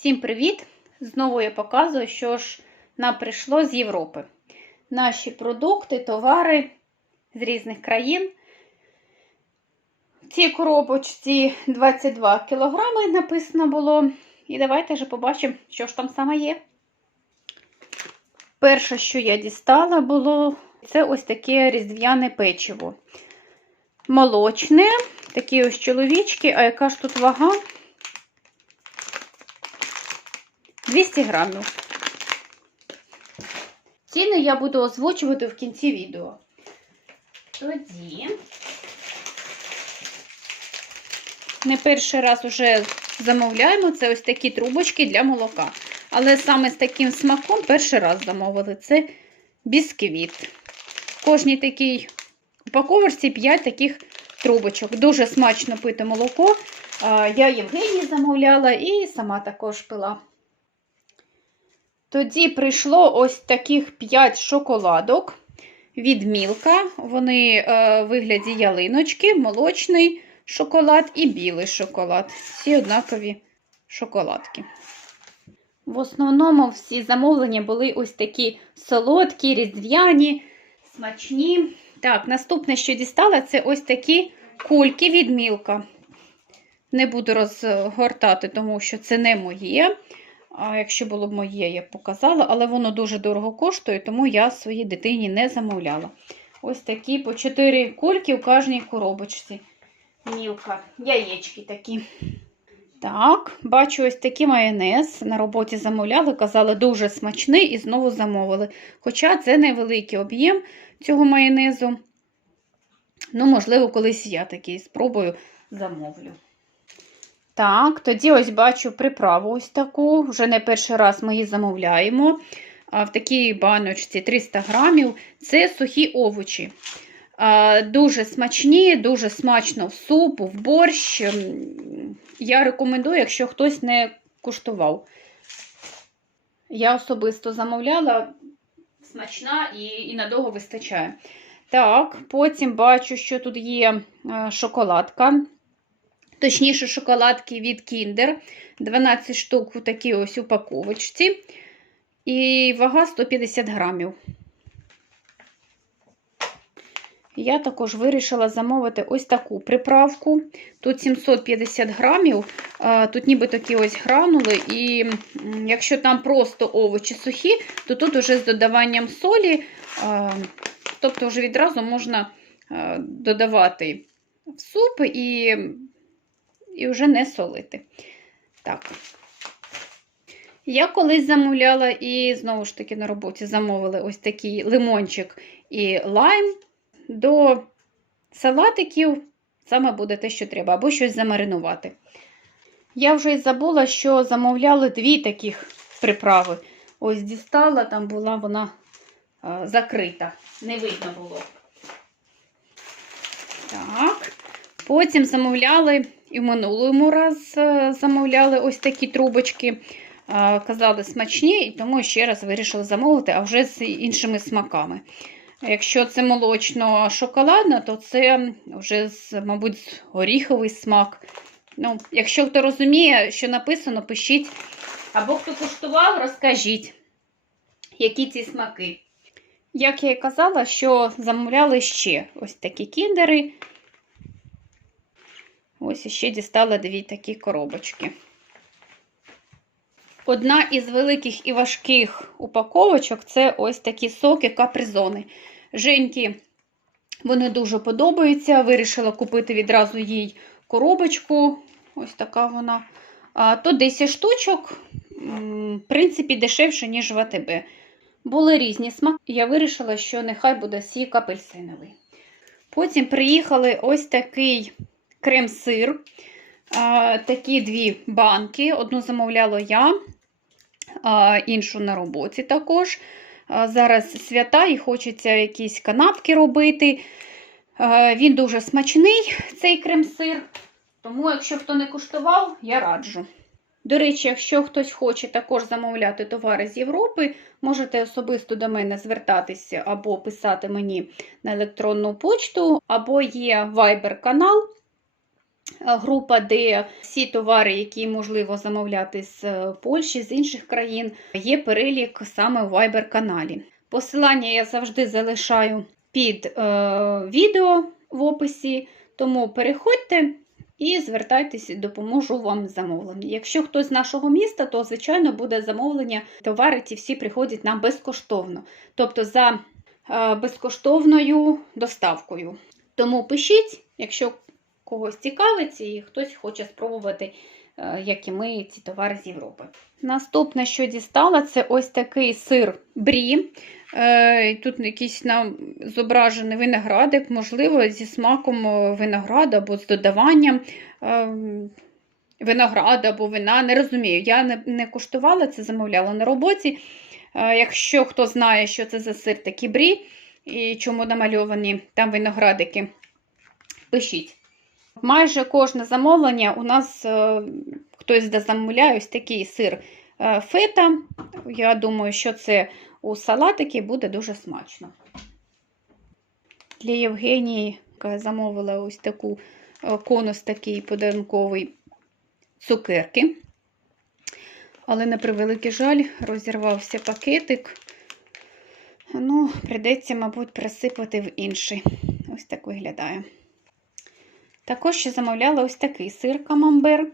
Всім привіт! Знову я показую, що ж нам прийшло з Європи. Наші продукти, товари з різних країн. В цій коробочці 22 кілограми написано було. І давайте вже побачимо, що ж там саме є. Перше, що я дістала, було це ось таке різдвяне печиво. Молочне, такі ось чоловічки, а яка ж тут вага? 200 грамів. Ціни я буду озвучувати в кінці відео. Тоді, не перший раз вже замовляємо це ось такі трубочки для молока. Але саме з таким смаком перший раз замовили це бісквіт. В кожній такій упаковочці 5 таких трубочок. Дуже смачно пити молоко. Я Євгенії замовляла і сама також пила. Тоді прийшло ось таких 5 шоколадок від Мілка. Вони е, в вигляді ялиночки, молочний шоколад і білий шоколад. Всі однакові шоколадки. В основному всі замовлення були ось такі солодкі, різдвяні, смачні. Так, наступне, що дістала, це ось такі кульки від Мілка. Не буду розгортати, тому що це не моє. А якщо було б моє, я б показала, але воно дуже дорого коштує, тому я своїй дитині не замовляла. Ось такі по 4 кульки у кожній коробочці. Мілка, яєчки такі. Так, бачу ось такий майонез. На роботі замовляли, казали, дуже смачний і знову замовили. Хоча це невеликий об'єм цього майонезу. Ну, можливо, колись я такий спробую замовлю. Так, тоді ось бачу приправу ось таку. Вже не перший раз ми її замовляємо. В такій баночці 300 грамів. Це сухі овочі. Дуже смачні, дуже смачно в суп, в борщ. Я рекомендую, якщо хтось не куштував. Я особисто замовляла, смачна і, і надовго вистачає. Так, потім бачу, що тут є шоколадка. Точніше, шоколадки від Kinder. 12 штук у такій ось упаковочці. І вага 150 грамів. Я також вирішила замовити ось таку приправку. Тут 750 грамів, тут ніби такі ось гранули, і якщо там просто овочі сухі, то тут вже з додаванням солі, тобто вже відразу можна додавати в суп і і вже не солити. Так. Я колись замовляла і, знову ж таки, на роботі замовили ось такий лимончик і лайм. До салатиків саме буде те, що треба, або щось замаринувати. Я вже й забула, що замовляли дві таких приправи. Ось дістала, там була вона а, закрита, не видно було. Так, потім замовляли і в минулому раз е, замовляли ось такі трубочки. Е, казали смачні, і тому ще раз вирішили замовити, а вже з іншими смаками. Якщо це молочно-шоколадна, то це вже, мабуть, горіховий смак. Ну, Якщо хто розуміє, що написано, пишіть. Або хто куштував, розкажіть, які ці смаки. Як я і казала, що замовляли ще ось такі кіндери. Ось іще дістала дві такі коробочки. Одна із великих і важких упаковочок це ось такі соки капризони. Женьки, вони дуже подобаються. Вирішила купити відразу їй коробочку. Ось така вона. То 10 штучок, в принципі, дешевше, ніж в АТБ. Були різні смаки. Я вирішила, що нехай буде сік апельсиновий. Потім приїхали ось такий крем-сир. Такі дві банки. Одну замовляла я, іншу на роботі також. Зараз свята і хочеться якісь канапки робити. Він дуже смачний, цей крем-сир. Тому, якщо хто не куштував, я раджу. До речі, якщо хтось хоче також замовляти товари з Європи, можете особисто до мене звертатися або писати мені на електронну почту, або є Viber канал. Група, де всі товари, які можливо замовляти з е, Польщі, з інших країн, є перелік саме у Viber каналі. Посилання я завжди залишаю під е, відео в описі, тому переходьте і звертайтеся, допоможу вам з замовленням. Якщо хтось з нашого міста, то, звичайно, буде замовлення. Товари ці всі приходять нам безкоштовно, тобто за е, безкоштовною доставкою. Тому пишіть, якщо когось цікавить і хтось хоче спробувати, е, як і ми, ці товари з Європи. Наступне, що дістала, це ось такий сир брі. Е, Тут якийсь нам зображений виноградик, можливо, зі смаком е, винограду або з додаванням е, винограду або вина. Не розумію. Я не, куштувала це, замовляла на роботі. Якщо хто знає, що це за сир такі брі і чому намальовані там виноградики, пишіть. Майже кожне замовлення у нас е, хтось замовляє ось такий сир е, фета. Я думаю, що це у салатики буде дуже смачно. Для Євгенії яка замовила ось таку е, конус такий подарунковий цукерки. Але на превеликий жаль, розірвався пакетик. Ну, прийдеться, мабуть, присипати в інший. Ось так виглядає. Також ще замовляла ось такий сир камамбер.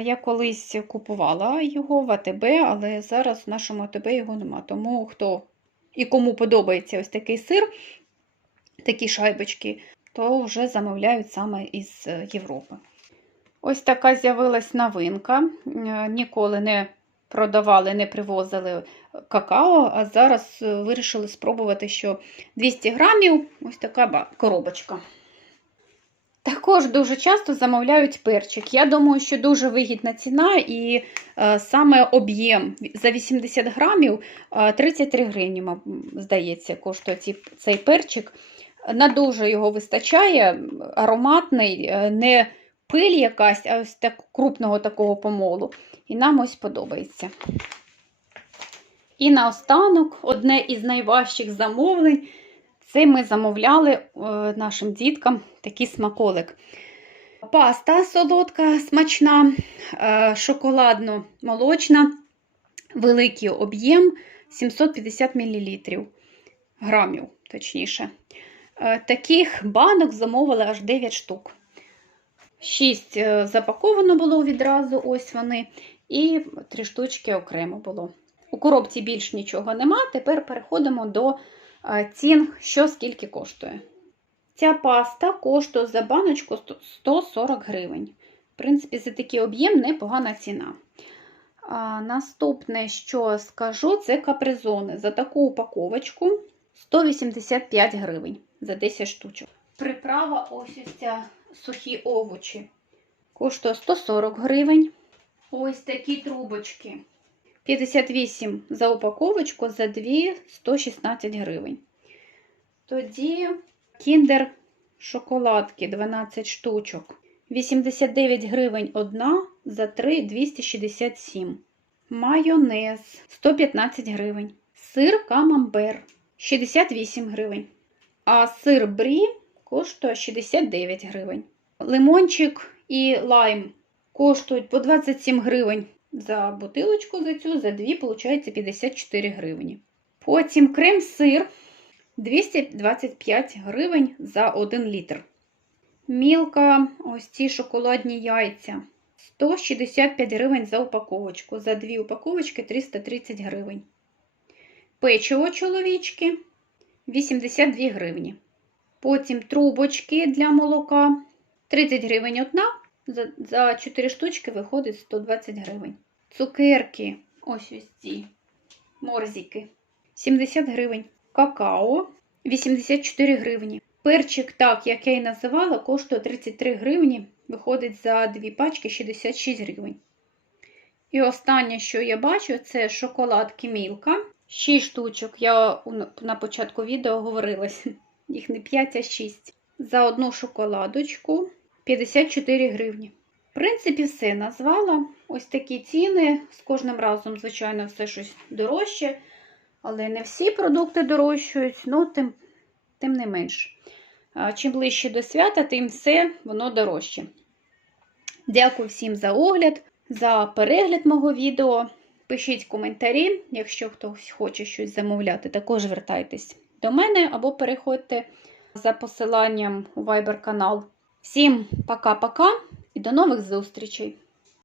Я колись купувала його в АТБ, але зараз в нашому АТБ його нема. Тому хто і кому подобається ось такий сир, такі шайбочки, то вже замовляють саме із е, Європи. Ось така з'явилась новинка. Е, Ніколи не продавали, не привозили какао, а зараз е, вирішили спробувати, що 200 грамів ось така коробочка. Також дуже часто замовляють перчик. Я думаю, що дуже вигідна ціна і е, саме об'єм за 80 грамів е, 33 гривні, здається, коштує ці, цей перчик. На його вистачає, ароматний, е, не пиль якась, а ось так крупного такого помолу. І нам ось подобається. І наостанок, одне із найважчих замовлень. Це ми замовляли е, нашим діткам такий смаколик. Паста солодка, смачна, е, шоколадно-молочна, великий об'єм 750 мл. Грамів, точніше. Е, Таких банок замовили аж 9 штук. 6 запаковано було відразу, ось вони, і 3 штучки окремо було. У коробці більш нічого нема. Тепер переходимо до цін, що скільки коштує. Ця паста коштує за баночку 140 гривень. В принципі, за такий об'єм непогана ціна. А, наступне, що скажу, це капризони. За таку упаковочку 185 гривень за 10 штучок. Приправа ось ця сухі овочі. Коштує 140 гривень. Ось такі трубочки. 58 за упаковочку, за 2 116 гривень. Тоді кіндер шоколадки 12 штучок. 89 гривень одна, за 3 267. Майонез 115 гривень. Сир камамбер 68 гривень. А сир брі коштує 69 гривень. Лимончик і лайм коштують по 27 гривень за бутилочку за цю, за дві, виходить 54 гривні. Потім крем-сир 225 гривень за 1 літр. Мілка, ось ці шоколадні яйця. 165 гривень за упаковочку. За дві упаковочки 330 гривень. Печиво чоловічки 82 гривні. Потім трубочки для молока 30 гривень одна. За, за 4 штучки виходить 120 гривень. Цукерки, ось ось ці морзики, 70 гривень. Какао 84 гривні. Перчик, так, як я і називала, коштує 33 гривні. Виходить за дві пачки 66 гривень. І останнє, що я бачу, це шоколадки Мілка. 6 штучок. Я на початку відео говорила, їх не 5, а 6. За одну шоколадочку 54 гривні. В принципі, все назвала. Ось такі ціни. З кожним разом, звичайно, все щось дорожче. Але не всі продукти дорожчають, ну, тим, тим не менш. Чим ближче до свята, тим все воно дорожче. Дякую всім за огляд, за перегляд мого відео. Пишіть коментарі, якщо хтось хоче щось замовляти, також звертайтесь до мене або переходьте за посиланням у Viber канал. Всім пока-пока і до нових зустрічей!